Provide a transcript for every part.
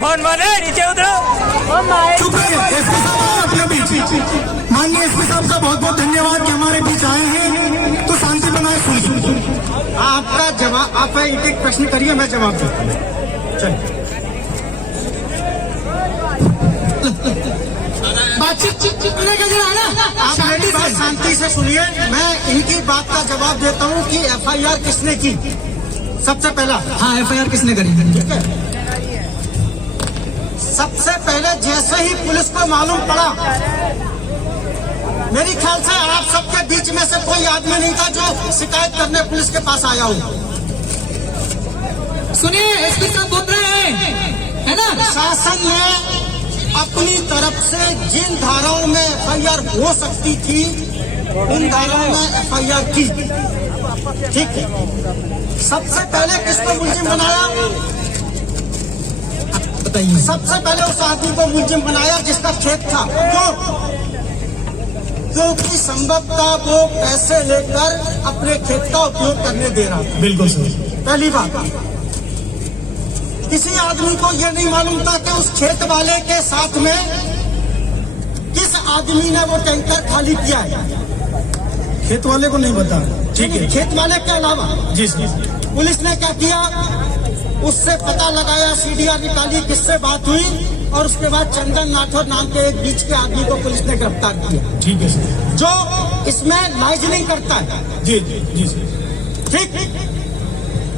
Phone मारे नीचे उतरो। चुप रहिए, एसपी साहब आए अपने बीच। माननीय एसपी साहब का बहुत बहुत धन्यवाद कि हमारे बीच आए हैं, तो शांति बनाए सुन। आपका जवाब, आप एक एक प्रश्न करिए, मैं जवाब देता हूँ। चलिए, बातचीत आप मेरी बात शांति से सुनिए। मैं इनकी बात का जवाब देता हूँ कि एफआईआर किसने की। सबसे पहला, हाँ, एफआईआर किसने करी? ठीक है, सबसे पहले जैसे ही पुलिस को मालूम पड़ा, मेरी ख्याल से आप सबके बीच में से कोई आदमी नहीं था जो शिकायत करने पुलिस के पास आया हो। सुनिए, एसपी साहब बोल रहे हैं, है ना? शासन ने अपनी तरफ से जिन धाराओं में एफआईआर हो सकती थी, उन धाराओं में एफआईआर की। ठीक है, सबसे पहले किसको मुलजिम बनाया? बताइए। सबसे पहले उस आदमी को मुलजिम बनाया जिसका खेत था। क्यों? क्योंकि संभवतः वो पैसे लेकर अपने खेत का उपयोग करने दे रहा था। बिल्कुल सर। पहली बात, किसी आदमी को ये नहीं मालूम था कि उस खेत वाले के साथ में किस आदमी ने वो टैंकर खाली किया है। खेत वाले को नहीं बता। ठीक है, खेत वाले के अलावा जी। पुलिस ने क्या किया, उससे पता लगाया, सीडीआर निकाली, किससे बात हुई, और उसके बाद चंदन नाठौर नाम के एक बीच के आदमी को पुलिस ने गिरफ्तार किया। ठीक है सर। जो इसमें लाइजनिंग करता है। जी सर। ठीक,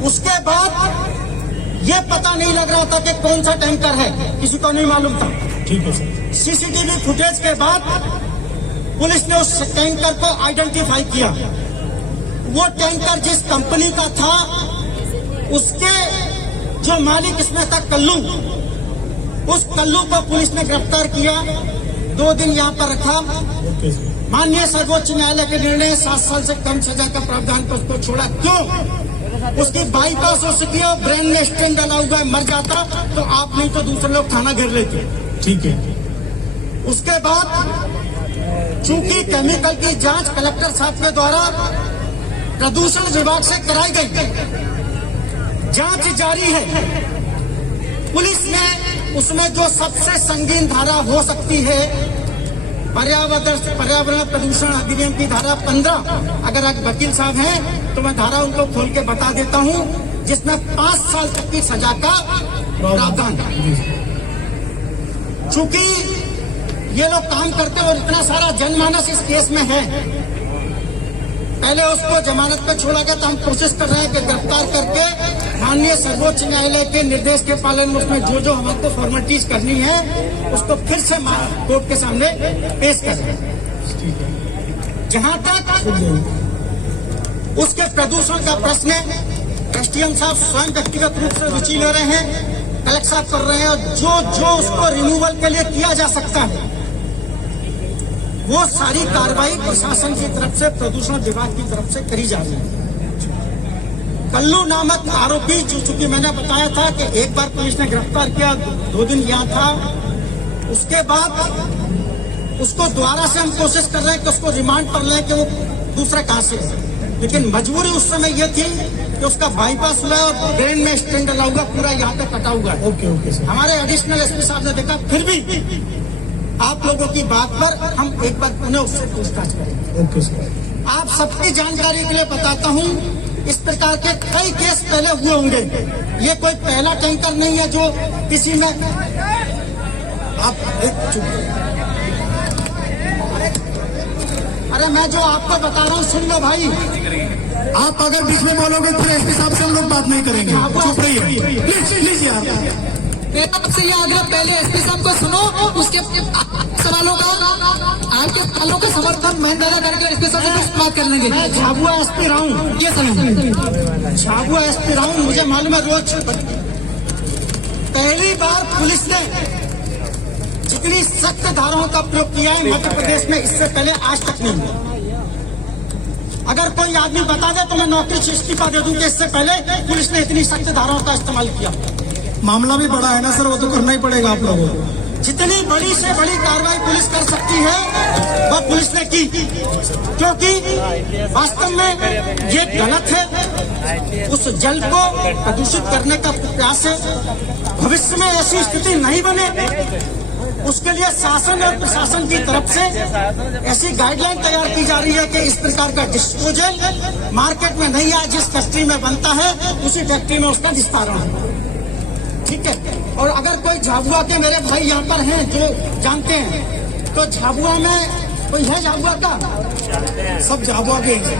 उसके बाद ये पता नहीं लग रहा था कि कौन सा टैंकर है, किसी को नहीं मालूम था। ठीक है सर। सीसीटीवी फुटेज के बाद पुलिस ने उस टैंकर को आइडेंटिफाई किया। वो टैंकर जिस कंपनी का था, उसके जो मालिक इसमें था कल्लू, उस कल्लू को पुलिस ने गिरफ्तार किया, 2 दिन यहाँ पर रखा। माननीय सर्वोच्च न्यायालय के निर्णय 7 साल से कम सजा का प्रावधान पर उसको छोड़ा। क्यों? उसकी बाईपास हो सकी और ब्रेन में स्टेंट डाला हुआ है, मर जाता तो आप नहीं तो दूसरे लोग थाना घेर लेते। ठीक है। उसके बाद चूंकि केमिकल की जांच कलेक्टर साहब के द्वारा प्रदूषण विभाग से कराई गई, जांच जारी है। पुलिस ने उसमें जो सबसे संगीन धारा हो सकती है, पर्यावरण प्रदूषण अधिनियम की धारा 15, अगर आज वकील साहब हैं तो मैं धारा उनको खोल के बता देता हूं, जिसमें 5 साल तक की सजा का प्रावधान है। चूंकि ये लोग काम करते और इतना सारा जनमानस इस केस में है, पहले उसको जमानत पे छोड़ा गया, तो हम कोशिश कर रहे हैं कि गिरफ्तार करके माननीय सर्वोच्च न्यायालय के निर्देश के पालन में उसमें जो हमको फॉर्मेलिटीज करनी है, उसको फिर से कोर्ट के सामने पेश करें। जहां तक उसके प्रदूषण का प्रश्न है, एसडीएम साहब स्वयं व्यक्तिगत रूप से रुचि ले रहे हैं, कलेक्टर साहब कर रहे हैं, और जो उसको रिमूवल के लिए किया जा सकता है, वो सारी कार्रवाई प्रशासन की तरफ से, प्रदूषण विभाग की तरफ से करी जा रही है। कल्लू नामक आरोपी, जो चूंकि मैंने बताया था कि एक बार पुलिस ने गिरफ्तार किया, 2 दिन यहाँ था, उसके बाद उसको दोबारा से हम कोशिश कर रहे हैं कि उसको रिमांड पर लें कि वो दूसरा कहां से है, लेकिन मजबूरी उस समय यह थी कि उसका बाईपास हुआ और ब्रेन में स्टेंट डला हुआ, पूरा यहाँ पे कटा हुआ है। Okay sir. हमारे एडिशनल एसपी साहब ने देखा, फिर भी आप लोगों की बात पर हम एक बार पुनः उससे पूछताछ करेंगे। Okay sir. आप सबकी जानकारी के लिए बताता हूं, इस प्रकार के कई केस पहले हुए होंगे, ये कोई पहला टैंकर नहीं है जो किसी में। आप अरे मैं जो आपको बता रहा हूँ सुन लो भाई। आप अगर बीच में बोलोगे फिर एसपी साहब से हम लोग बात नहीं करेंगे। चुप रहिए प्लीज यार। मेरा आपसे ये आग्रह, पहले एसपी साहब को सुनो, उसके सवालों का, आपके सवालों का समर्थन महिंद्रा करके एसपी साहब से बात कर लेंगे। मैं झाबुआ एसपी रहा हूँ, ये सही, झाबुआ एसपी रहा हूँ, मुझे मालूम है रोज। पहली बार पुलिस ने जितनी सख्त धाराओं का प्रयोग किया है मध्य प्रदेश में, इससे पहले आज तक नहीं हुआ। अगर कोई आदमी बता दे तो मैं नौकरी से इस्तीफा दे दूं कि इससे पहले पुलिस ने इतनी सख्त धाराओं का इस्तेमाल किया। मामला भी बड़ा है ना सर, वो तो करना ही पड़ेगा आप लोगों को। जितनी बड़ी से बड़ी कार्रवाई पुलिस कर सकती है वो पुलिस ने की, क्योंकि वास्तव में ये गलत है। उस जल को प्रदूषित करने का प्रयास है। भविष्य में ऐसी स्थिति नहीं बने, उसके लिए शासन और प्रशासन की तरफ से ऐसी गाइडलाइन तैयार की जा रही है कि इस प्रकार का डिस्पोजल मार्केट में नहीं आए। जिस फैक्ट्री में बनता है उसी फैक्ट्री में उसका निस्तारण है, ठीक है। और अगर कोई झाबुआ के मेरे भाई यहाँ पर हैं जो जानते हैं, तो झाबुआ में कोई है झाबुआ का? सब झाबुआ के हैं।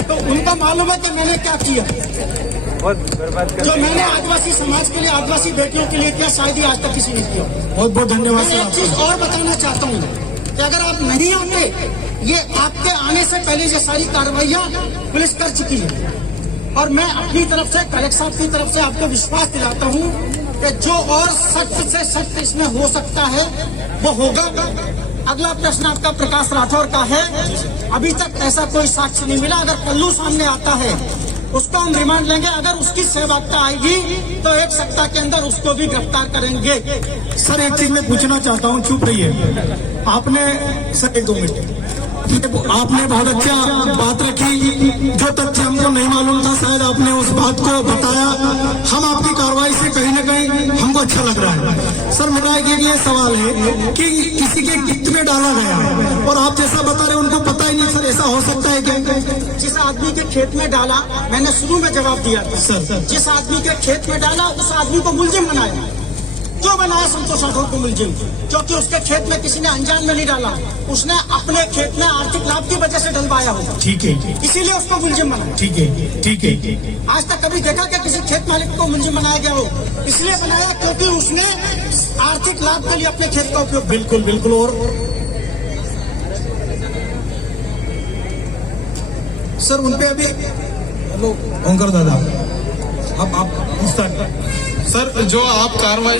तो उनका मालूम है कि मैंने क्या किया, जो मैंने आदिवासी समाज के लिए, आदिवासी बेटियों के लिए किया, शायद ही आज तक किसी ने किया। बहुत बहुत धन्यवाद मैं एक चीज और बताना चाहता हूँ कि अगर आप नहीं आते, ये आपके आने से पहले ये सारी कार्रवाइयाँ पुलिस कर चुकी है। और मैं अपनी तरफ से, कलेक्टर साहब की तरफ से आपको विश्वास दिलाता हूँ कि जो और सख्त से सख्त इसमें हो सकता है वो होगा। अगला प्रश्न आपका प्रकाश राठौर का है। अभी तक ऐसा कोई साक्ष्य नहीं मिला। अगर कल्लू सामने आता है उसको हम रिमांड लेंगे। अगर उसकी सहभागिता आएगी तो 1 सप्ताह के अंदर उसको भी गिरफ्तार करेंगे। सर एक चीज मैं पूछना चाहता हूँ, चुप रहिए आपने। सर 1-2 मिनट, आपने बहुत अच्छा बात रखी। जो तथ्य हमको नहीं मालूम था शायद आपने उस बात को बताया। हम आपकी कार्रवाई से कहीं न कहीं हमको अच्छा लग रहा है। सर मेरा एक ये सवाल है कि किसी के किट में डाला गया और आप जैसा बता रहे उनको पता ही नहीं। सर ऐसा हो सकता है क्या? जिस आदमी के खेत में डाला, मैंने शुरू में जवाब दिया था सर, जिस आदमी के खेत में डाला उस आदमी को मुलजिम बनाया। क्यों बनाया संतोष राठौर को मुलजिम? क्योंकि उसके खेत में किसी ने अनजान में नहीं डाला, उसने अपने खेत में आर्थिक लाभ की वजह से डलवाया होगा। ठीक है, इसीलिए उसको मुलजिम बनाया। ठीक है, ठीक है। आज तक कभी देखा क्या किसी खेत मालिक को मुलजिम बनाया गया हो? इसलिए बनाया क्योंकि उसने आर्थिक लाभ के लिए अपने खेत का उपयोग। बिल्कुल बिल्कुल। और सर उनपे अभी ओंकार दादा आप सर जो आप कार्रवाई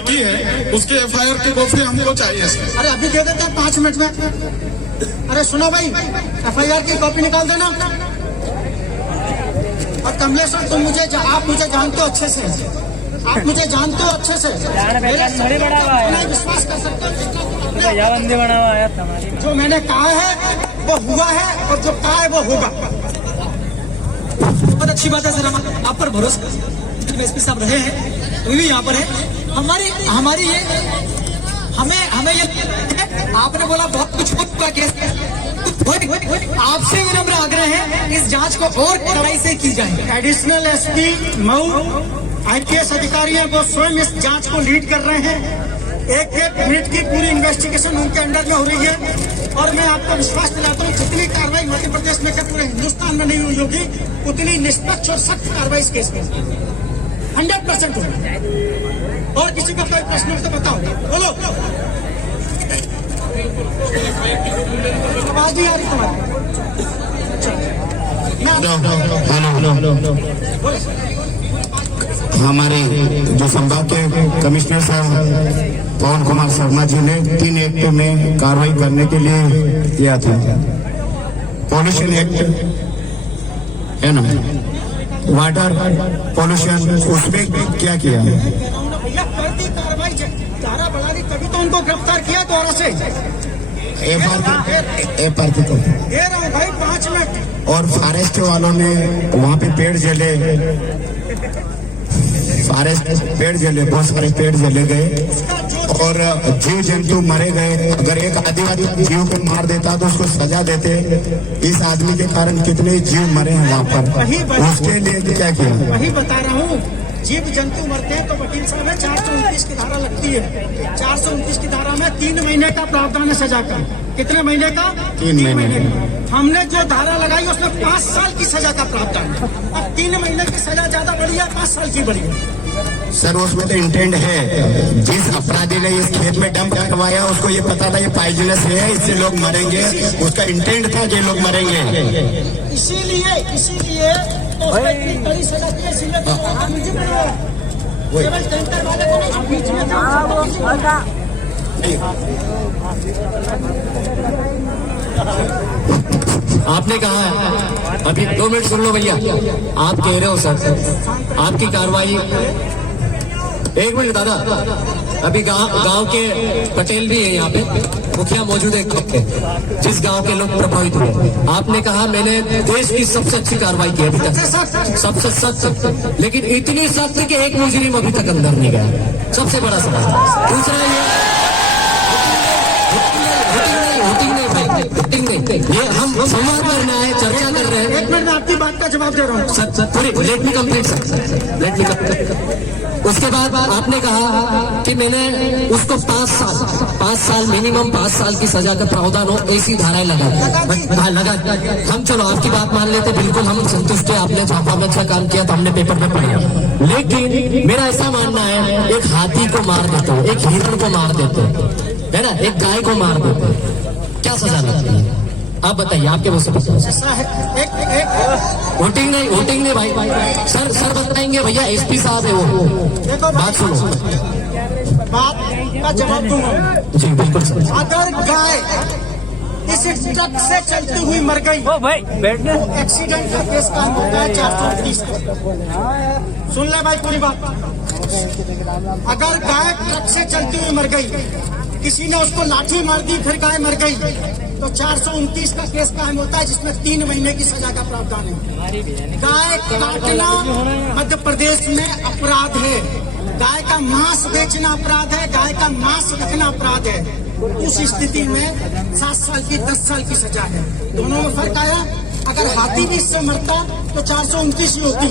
की है उसके FIR की कॉपी हमको चाहिए सर। अरे अभी दे देते हैं 5 मिनट में। अरे सुनो भाई, FIR की कॉपी निकाल देना। और कमलेश सर आप मुझे जानते हो अच्छे से, आप मुझे जानते हो अच्छे से, विश्वास कर सकते हो। जो मैंने कहा है वो हुआ है और जो कहा है वो होगा। बहुत अच्छी बात है सर, हम आप पर भरोसा, एसपी साहब रहे हैं तो भी यहाँ पर है। हमारी ये हमें ये आपने बोला बहुत कुछ हो चुका केस, आपसे विनम्र आग्रह है इस जांच को और कड़ाई से की जाए। एडिशनल एसपी मऊ IPS अधिकारी हैं, वो स्वयं इस जांच को लीड कर रहे हैं। 1-1 मिनट की पूरी इन्वेस्टिगेशन उनके अंडर में हो रही है। और मैं आपको विश्वास दिलाता हूँ जितनी कार्रवाई मध्य प्रदेश में पूरे हिंदुस्तान में नहीं हुई होगी उतनी निष्पक्ष और सख्त कार्रवाई इस केस में 100% होगी। और किसी का कोई प्रश्न हो तो बताओ, बोलो। आवाज नहीं आ रही तुम्हारी। हमारे जो संभाग के कमिश्नर साहब पवन कुमार शर्मा जी ने 3 एक्ट में कार्रवाई करने के लिए किया था। पॉल्यूशन एक्ट है ना, वाटर पॉल्यूशन, उसमें क्या किया है? भैया करती कार्रवाई धारा बढ़ा दी तभी तो उनको गिरफ्तार किया दोबारा से। FIR की दे रहा हूँ भाई 5 मिनट। और फॉरेस्ट वालों ने वहाँ पे पेड़ जले, बहुत सारे पेड़ जले गए और जीव जंतु मरे गए। अगर एक आदिवासी जीव को मार देता तो उसको सजा देते। इस आदमी के कारण कितने जीव मरे हैं वहाँ पर, उसके लिए क्या किया? वही बता रहा हूँ, जीव जंतु मरते हैं तो वकील साहब है 429 की धारा लगती है। 429 की धारा में 3 महीने का प्रावधान है सजा का। कितने महीने का? 3 महीने का। हमने जो धारा लगाई उसमें 5 साल की सजा का प्रावधान है। अब 3 महीने की सजा ज्यादा बड़ी है, 5 साल की बड़ी है। सर उसमें तो इंटेंट है, जिस अपराधी ने इस खेत में डंप करवाया उसको ये पता था ये पॉइजनस है, इससे लोग मरेंगे। उसका इंटेंट था कि लोग मरेंगे। इसीलिए तो उसको इतनी कड़ी सजा दी है। इसीलिए तो केवल टैंकर वाले को नहीं, बीच में आपने कहा है, अभी 2 मिनट सुन लो भैया। आप कह रहे हो सर आपकी कार्रवाई एक मिनट दादा, अभी गांव के पटेल भी है यहाँ पे, मुखिया मौजूद है गाँव के, जिस गांव के लोग प्रभावित हुए। आपने कहा मैंने देश की सबसे अच्छी कार्रवाई की अभी तक, सबसे सख्त, लेकिन इतनी सख्त कि एक मुजरिम अभी तक अंदर नहीं गया। सबसे बड़ा सवाल। दूसरा ये ये हम संवाद करना है, चर्चा कर रहे हैं। एक मिनट में आपकी बात का जवाब दे रहा हूँ। सर थोड़ी let me complete sir, let me complete. उसके बाद आपने कहा कि मैंने उसको 5 साल मिनिमम 5 साल की सजा का प्रावधान हो, ऐसी धाराएं लगा। हम चलो आपकी बात मान लेते, बिल्कुल हम संतुष्ट है, आपने छापा में अच्छा काम किया तो हमने पेपर में पढ़ा। लेकिन मेरा ऐसा मानना है, एक हाथी को मार देते हो, एक हिरण को मार देते हो, है ना, एक गाय को मार देते हो, क्या सजा लगती है? आप बताइए, आपके मुझसे वोटिंग नहीं भाई। सर बताएंगे भैया, एसपी साहब है वो। देखो बात सुनो, बात का जवाब दूंगा जी बिल्कुल सर। अगर गाय इस ट्रक से चलती हुई मर गई, ओ भाई बैठने, तो एक्सीडेंट का केस काम होता है 430 का। सुन ले भाई पूरी बात। अगर गाय ट्रक से चलती हुई मर गई, किसी ने उसको लाठी मार दी, फिर गाय मर गई, तो 429 का केस कायम होता है, जिसमें 3 महीने की सजा का प्रावधान है। गाय काटना मध्य प्रदेश में अपराध है, गाय का मांस बेचना अपराध है, गाय का मांस रखना अपराध है। उस स्थिति में 7 साल की 10 साल की सजा है। दोनों में फर्क आया। अगर हाथी भी इससे मरता तो 429 ही होती,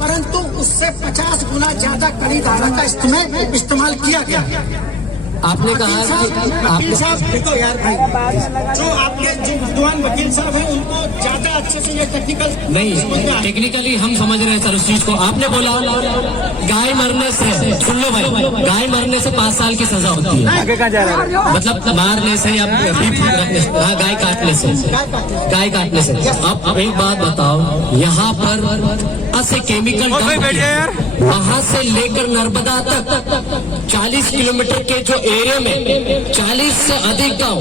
परंतु उससे 50 गुना ज्यादा कड़ी धारा का इस्तेमाल किया गया। आपने कहा वकील साहब देखो यार भाई, जो आपके जो विद्वान वकील साहब हैं उनको ज्यादा अच्छे से ये टेक्निकल नहीं, टेक्निकली हम समझ रहे हैं सर उस चीज को। आपने बोला गाय मरने से, सुन लो भाई, गाय मरने से 5 साल की सजा होती है, मतलब मारने से या बीफ रखने से, गाय काटने से, गाय काटने से। अब एक बात बताओ, यहाँ पर ऐसे केमिकल वहां से लेकर नर्मदा तक 40 किलोमीटर के जो एरिया में 40 से अधिक गांव,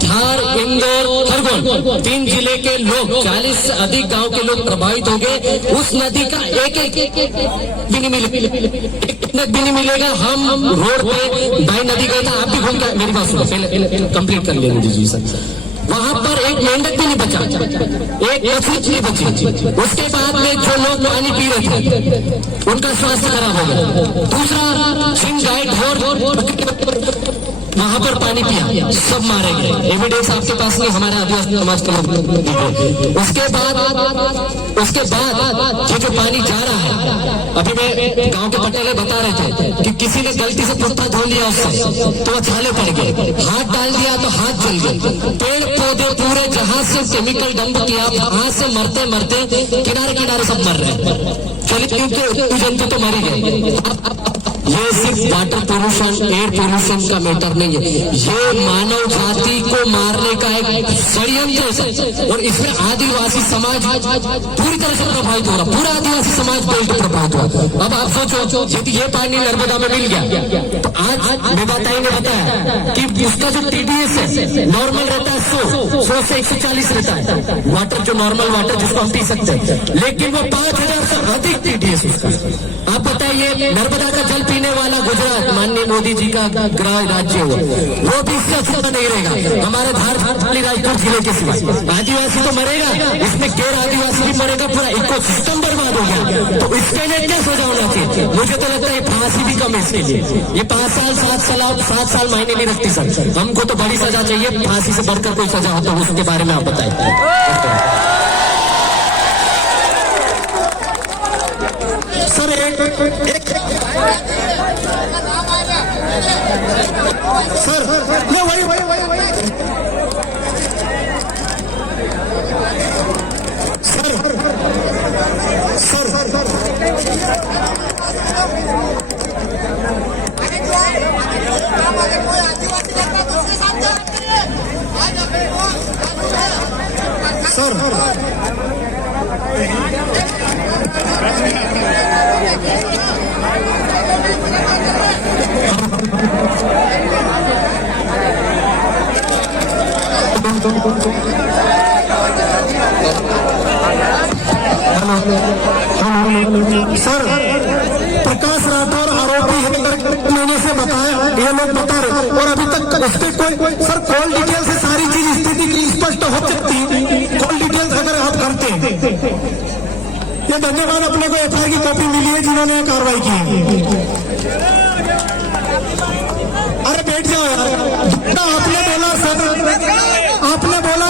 धार, इंदौर, खरगोन, 3 जिले के लोग, 40 से अधिक गांव के लोग प्रभावित होंगे। उस नदी का एक भी नहीं मिलेगा। हम रोड पे भाई नदी गए थे, आप भी घूम के, मेरी बात सुनो, पहले कंप्लीट कर लेंगे जी सर। वहां पर एक मेंढक भी नहीं बचा, एक बछड़ी नहीं बची। उसके बाद में जो लोग पानी पी रहे थे उनका स्वास्थ्य खराब हो गया। दूसरा, सिंह, गाय, ढोर वहां पर पानी पिया, सब मारे गए। एविडेंस आपके पास नहीं, हमारे आदिवासी समाज के लोग। उसके बाद ये जो पानी जा रहा है, अभी मैं गांव के पटेले बता रहे थे कि किसी ने गलती से पुट्ठा धो लिया उससे, तो वो छाले पड़ गए, हाथ डाल दिया तो हाथ जल गए। पेड़ पौधे पूरे जहां से केमिकल डंप किया, वहां से मरते मरते किनारे सब मर रहे हैं। चलिए जंतु तो मर गए। ये सिर्फ वाटर पोल्यूशन, एयर पोल्यूशन का मैटर नहीं है, ये मानव जाति को मारने का एक षड्यंत्र है। और इसमें आदिवासी समाज पूरी तरह से प्रभावित हो रहा, पूरा आदिवासी समाज बेल्ट प्रभावित हुआ। अब आप सोचो, यदि ये पानी नर्मदा में मिल गया तो आज मैं बताया कि उसका जो TDS है नॉर्मल रहता है 100 से 140 रहता है, वाटर जो नॉर्मल वाटर जिसको हम पी सकते हैं, लेकिन वो 5000 से अधिक TDS उसका। आप बताइए, नर्मदा का जल पीने वाला गुजरात, माननीय मोदी जी का गृह राज्य हो, वो भी इससे अच्छा नहीं रहेगा हमारे भारत राजपुर जिले के सिवा। आदिवासी तो मरेगा, इसमें गैर आदिवासी भी मरेगा, पूरा इकोसिस्टम बर्बाद हो गया। तो इसके लिए क्या सजा होना चाहिए? मुझे तो लगता है फांसी भी कम इसके लिए। ये 5 साल 7 साल मायने नहीं रखती सर, हमको तो बड़ी सजा चाहिए। फांसी से बढ़कर कोई सजा हो तो उसके बारे में आप बताइए सर। एक सर, मैं वही सर, प्रकाश राठौर आरोपी है। ये लोग बता रहे, और अभी तक उसके कोई सर कॉल डिटेल से सारी चीज स्थिति की स्पष्ट हो सकती है, कॉल डिटेल्स अगर आप करते हैं। ये धन्यवाद, अपने को एफआईआर की कॉपी मिली है जिन्होंने ये कार्रवाई की है। अरे बैठ जाओ यार, आपने बोला सर, आपने बोला